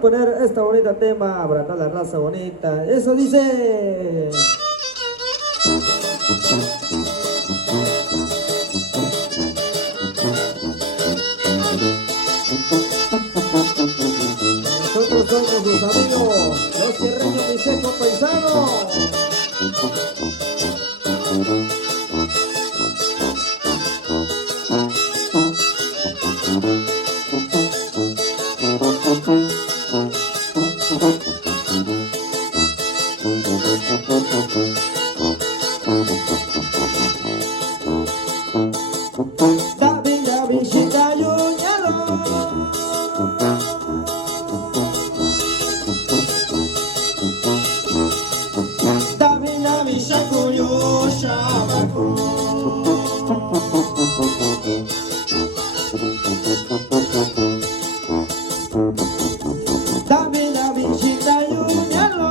Poner esta bonita tema para toda la raza bonita. Eso dice. Nosotros somos sus amigos, los sierreños misecos paisanos. David, David, Shita, Yuñalo. David, David, Shakuyo, Shabaku. David, David, Shita, Yuñalo.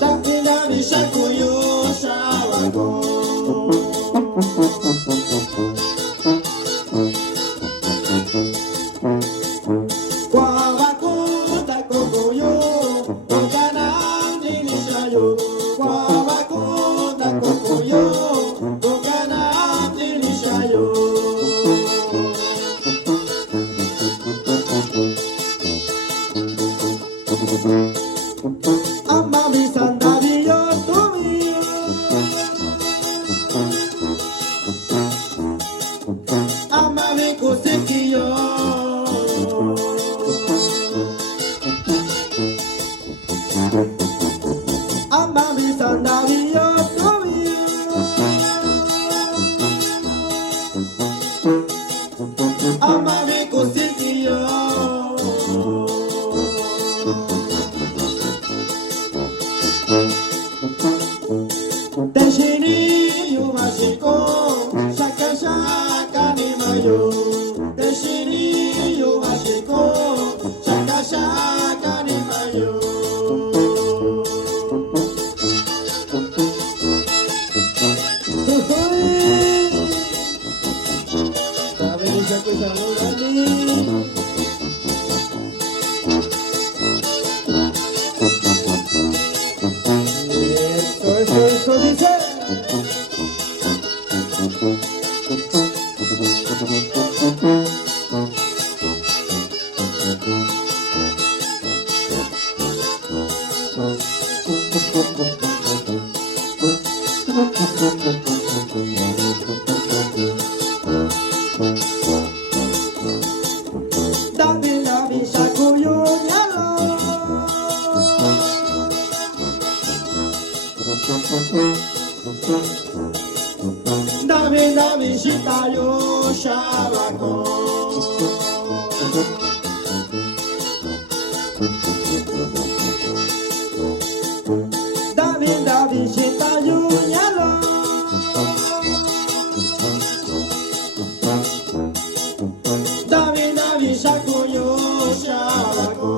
David, David, Shakuyo, Shabaku. Amami Santa Villa Tumi, Amami Kusikio, Amami Santa Villa Tumi, Amami Kusikio. Deshini Yumashiko, Shaka Shaka Nimayo. Deshini Yumashiko, Shaka Shaka Nimayo. Sabi siya ko sa lulani. Eso dice. David, David, Shakuyo, Nyalo. David, David, Shita, Yo, Shabako. David, David, Shita, Yo, Nyalo. David, David, Shakuyo, Shabako.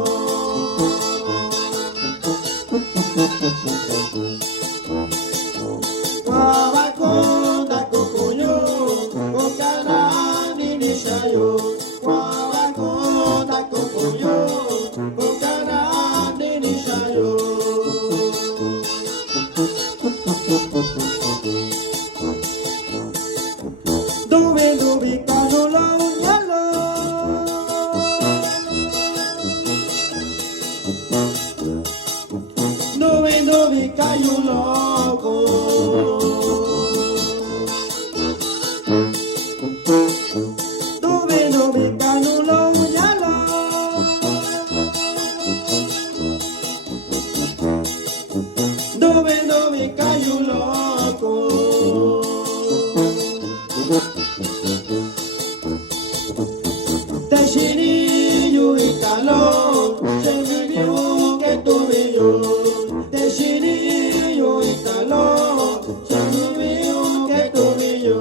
Dubi dubi kanulo nyalo. Dubi dubi kayulo ko. Dubi dubi kanulo nyalo. Dubi dubi kayulo ko. Deshini yu italo, shemi yu que tu yo. Deshini yu italo, shemi yu que tu yo.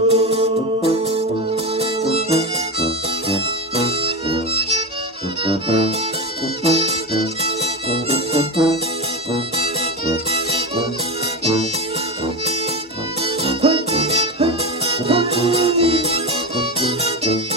Hey, hey, hey.